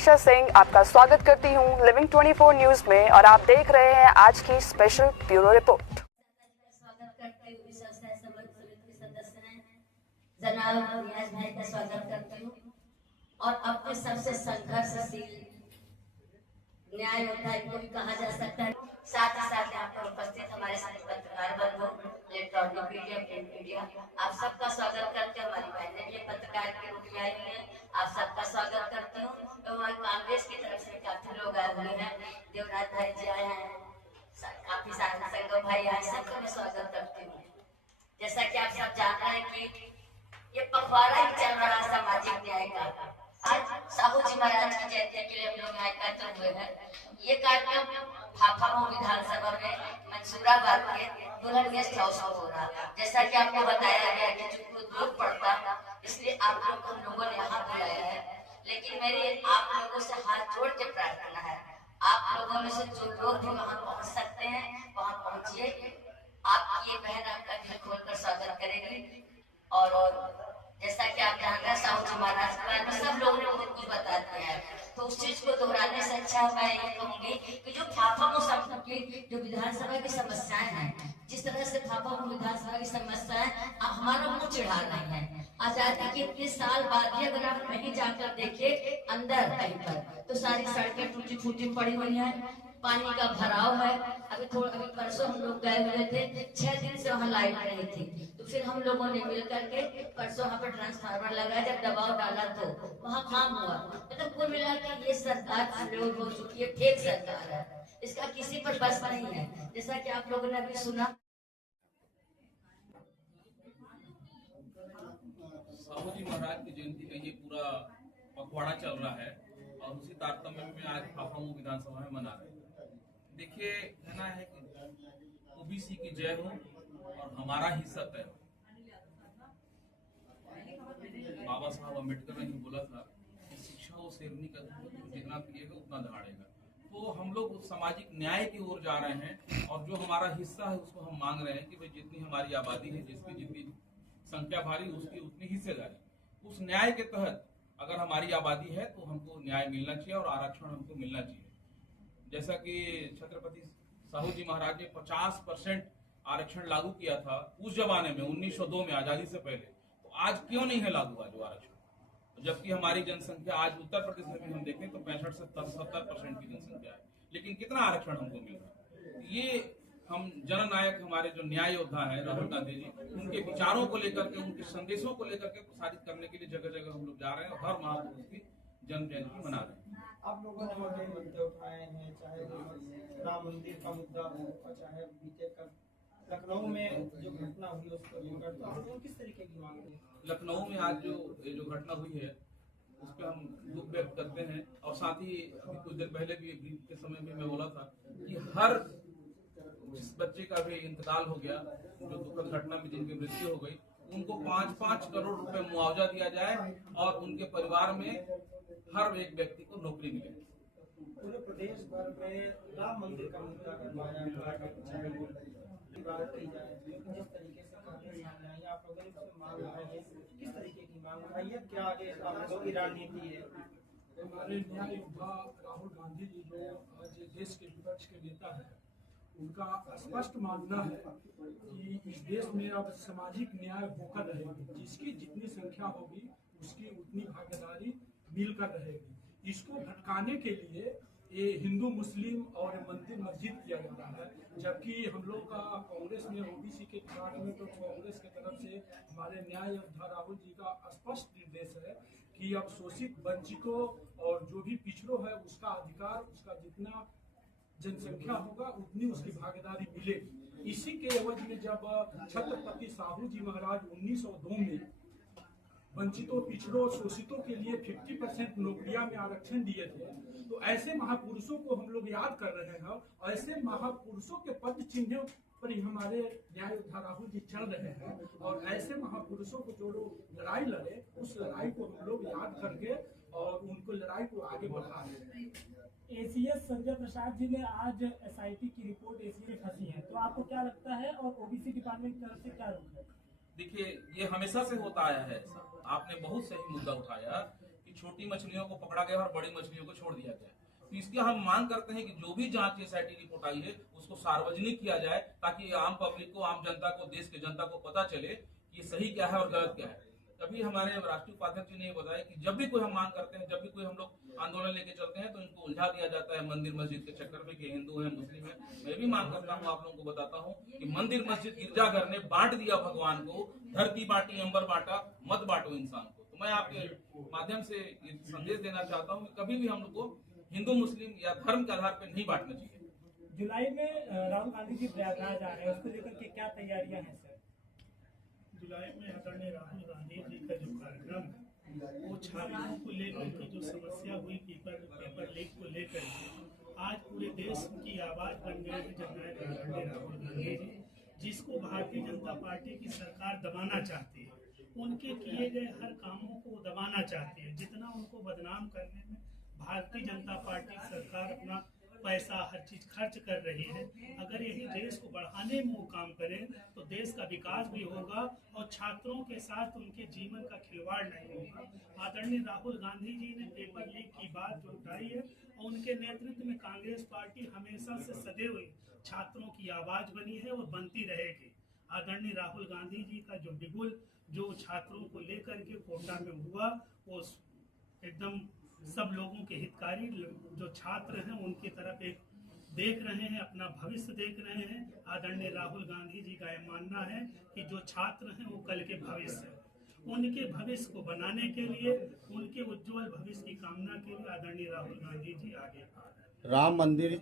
मनीषा सिंह आपका स्वागत करती हूं लिविंग 24 न्यूज में और आप देख रहे हैं आज की स्पेशल ब्यूरो रिपोर्ट। स्वागत करती हूँ संस्था समिति के सदस्य हैं जनाब नियाज भाई का स्वागत करती हूँ और अपने सबसे संघर्षशील न्याय योद्धा को भी कहा जा सकता है। साथ ही साथ यहाँ पर उपस्थित हमारे साथ पत्रकार बंधु, इलेक्ट्रॉनिक मीडिया, प्रिंट मीडिया, आप सबका स्वागत करते हैं। हमारी बहनें भी पत्रकार के रूप में आई हुई है, आप सबका स्वागत करती हूँ। तो हमारे कांग्रेस की तरफ से काफी लोग आए हुए हैं, देवराज भाई जी आए हैं, काफी सारे संगम भाई आए, सबका मैं स्वागत करती हूँ। जैसा कि आप सब जान रहे हैं कि ये पखवाड़ा ही चल रहा है सामाजिक न्याय का। आज साहू जी महाराज की जयंती के लिए हम लोग एकत्र हुए हैं। ये कार्यक्रम फाफामऊ विधानसभा में मंसूराबाद के दुल्हन गेस्ट हाउस में हो रहा है। जैसा कि आपको बताया गया कि चूंकि दूर पड़ता इसलिए आप लोग हम लोगों ने यहाँ बुलाया है, लेकिन मेरी आप लोगों से हाथ जोड़ के प्रार्थना है, आप लोगों में से जो लोग भी वहाँ पहुँच सकते हैं वहाँ पहुँचिए। आपकी ये बहन आपका दिल खोलकर स्वागत करेगी। और जैसा कि आप जान रहे हैं साहू जी महाराज के बारे में सब लोगों ने बहुत कुछ बताते हैं, तो उस चीज को दोहराने से अच्छा मैं ये कहूंगी कि जो फाफामऊ समूह की जो विधानसभा की समस्याएं हैं, जिस तरह से फाफामऊ विधानसभा की समस्याएं आप हमारा मुंह चिढ़ा रही हैं। आजादी के इतने साल बाद भी अगर आप कहीं जाकर देखिए अंदर कहीं पर तो सारी सड़कें टूटी फूटी पड़ी हुई हैं, पानी का भराव है। अभी परसों हम लोग गए हुए थे, 6 दिन से वहाँ लाइट नहीं थी, तो फिर हम लोगों ने मिल करके परसों वहाँ पर ट्रांसफार्मर लगाया, जब दबाव डाला तो वहाँ काम हुआ। मतलब कुल मिला के ये सरकार फ्लॉप हो चुकी है, फेक सरकार है, इसका किसी पर बस नहीं है। जैसा कि आप लोगों ने अभी सुना, साहू जी महाराज की जयंती का ये पूरा पखवाड़ा चल रहा है और उसी तारतम्य में आज फाफामऊ विधानसभा में मना रहे हैं। देखिए, कहना है कि ओबीसी की जय हो और हमारा हिस्सा तय हो। बाबा साहब अम्बेडकर ने बोला था कि शिक्षा वो शेरनी का जितना पिएगा उतना दहाड़ेगा। तो हम लोग सामाजिक न्याय की ओर जा रहे हैं और जो हमारा हिस्सा है उसको हम मांग रहे हैं कि भाई जितनी हमारी आबादी है, जिसकी जितनी संख्या भारी उसकी उतनी हिस्सेदारी। उस न्याय के तहत अगर हमारी आबादी है तो हमको न्याय मिलना चाहिए और आरक्षण हमको मिलना चाहिए। जैसा कि छत्रपति साहू जी महाराज ने 50% आरक्षण लागू किया था उस जमाने में 1902 में, आजादी से पहले, तो आज क्यों नहीं है लागू आज वो आरक्षण? जबकि हमारी जनसंख्या आज उत्तर प्रदेश में भी हम देखें तो 65 से 70% की जनसंख्या है, लेकिन कितना आरक्षण हमको मिल रहा है? ये हम जननायक हमारे जो न्याय योद्धा है राहुल गांधी जी, उनके विचारों को लेकर के, उनके संदेशों को लेकर के प्रसारित करने के लिए जगह जगह हम लोग जा रहे हैं और हर महापुरुष की जन्म जयंती मना रहे हैं। आप लोगों ने कई मुद्दे उठाए हैं, चाहे राम मंदिर का मुद्दा हो और चाहे बीते कल लखनऊ में जो घटना हुई उसको लेकर, तो आप लोग किस तरीके की मांग है? लखनऊ में आज जो घटना हुई है उस पर हम दुख व्यक्त करते हैं और साथ ही अभी कुछ देर पहले भी ब्रीफ के समय में मैं बोला था कि हर जिस बच्चे का भी इंतकाल हो गया, जो दुखद घटना में जिनकी मृत्यु हो गई, उनको 5-5 करोड़ रुपए मुआवजा दिया जाए और उनके परिवार में हर एक व्यक्ति को नौकरी मिले। पूरे प्रदेश भर में राम मंदिर का मुद्दा करवाया बात की जाए, जिस तरीके से कांग्रेस सामने आई, आप लोगों ने मांग उठाई है, किस तरीके की मांग उठाई है, क्या आगे आप लोगों की रणनीति है? हमारे न्याय योद्धा राहुल गांधी जी जो आज देश के विपक्ष के नेता है, उनका स्पष्ट मानना है कि इस देश में अब सामाजिक न्याय होकर रहेगी, जिसकी जितनी संख्या होगी उसकी उतनी भागीदारी मिलकर रहेगी। इसको भटकाने के लिए ये हिंदू मुस्लिम और मंदिर मस्जिद किया जा रहा है, जबकि हम लोग का कांग्रेस में ओबीसी के डिपार्टमेंट तो कांग्रेस की तरफ से हमारे न्याय योद्धा राहुल जी का स्पष्ट निर्देश है कि अब शोषित, वंचितों और जो भी पिछड़ों है उसका अधिकार, उसका जितना जनसंख्या होगा उतनी उसकी भागीदारी मिलेगी। इसी के एवज में जब छत्रपति साहू जी महाराज 1902 में वंचितों, पिछड़ों, शोषितों के लिए 50% नौकरियां में आरक्षण दिए थे, तो ऐसे महापुरुषों को हम लोग याद कर रहे हैं। ऐसे महापुरुषों के पद चिन्ह पर ही हमारे न्याय योद्धा राहुल जी चल रहे हैं और ऐसे महापुरुषों को जो लड़ाई लड़े उस लड़ाई को हम लोग याद करके और उनको लड़ाई को आगे बढ़ा रहे हैं। एसीएस संजय प्रसाद जी ने आज एसआईटी की रिपोर्ट एसीए फंसी है, तो आपको क्या लगता है और ओबीसी डिपार्टमेंट की तरफ से क्या रोक है? देखिए, ये हमेशा से होता आया है ऐसा। आपने बहुत सही मुद्दा उठाया कि छोटी मछलियों को पकड़ा गया और बड़ी मछलियों को छोड़ दिया गया। तो इसकी हम मांग करते हैं कि जो भी जांच एसआईटी रिपोर्ट आई है उसको सार्वजनिक किया जाए, ताकि आम पब्लिक को, आम जनता को, देश की जनता को पता चले कि सही क्या है और गलत क्या है। तभी हमारे राष्ट्रीय उपाध्यक्ष जी ने बताया कि जब भी कोई हम मांग करते हैं, जब भी कोई हम लोग आंदोलन लेके चलते हैं, तो इनको उलझा दिया जाता है मंदिर मस्जिद के चक्कर में कि हिंदू है, मुस्लिम है। मैं भी मांग करता हूँ, आप लोगों को बताता हूँ कि मंदिर मस्जिद गिरजाघर ने बांट दिया भगवान को, धरती बांटी अंबर बांटा, मत बांटो इंसान को। तो मैं आपके माध्यम से ये संदेश देना चाहता हूँ कि कभी भी हम लोग को हिंदू मुस्लिम या धर्म के आधार पर नहीं बांटना चाहिए। जुलाई में राहुल गांधी जी प्रयागराज आ रहे हैं, उसको लेकर के क्या तैयारियां हैं सर? जुलाई में आदरणीय राहुल गांधी जी का जो कार्यक्रम है वो छात्रों को लेकर के जो समस्या हुई पेपर लीक को लेकर के आज पूरे देश की आवाज बन गई है जननायक आदरणीय राहुल गांधी जी, जिसको भारतीय जनता पार्टी की सरकार दबाना चाहती है। उनके किए गए हर कामों को दबाना चाहती है। जितना उनको बदनाम करने में भारतीय जनता पार्टी सरकार अपना पैसा हर चीज खर्च कर रही है, अगर यही देश को बढ़ाने में वो काम करें तो देश का विकास भी होगा और छात्रों के साथ उनके जीवन का खिलवाड़ नहीं होगा। आदरणीय राहुल गांधी जी ने पेपर लीक की बात जो उठाई है, और उनके नेतृत्व में कांग्रेस पार्टी हमेशा से सदैव छात्रों की आवाज बनी है और बनती रहेगी। आदरणीय राहुल गांधी जी का जो बिगुल जो छात्रों को लेकर के कोटा में हुआ, वो एकदम सब लोगों के हितकारी जो छात्र हैं उनकी तरफ एक देख रहे हैं, अपना भविष्य देख रहे हैं। आदरणीय राहुल गांधी जी का यह मानना है कि जो छात्र हैं वो कल के भविष्य हैं। उनके भविष्य को बनाने के लिए, उनके उज्जवल भविष्य की कामना के लिए आदरणीय राहुल गांधी जी आगे आ रहे हैं। राम मंदिर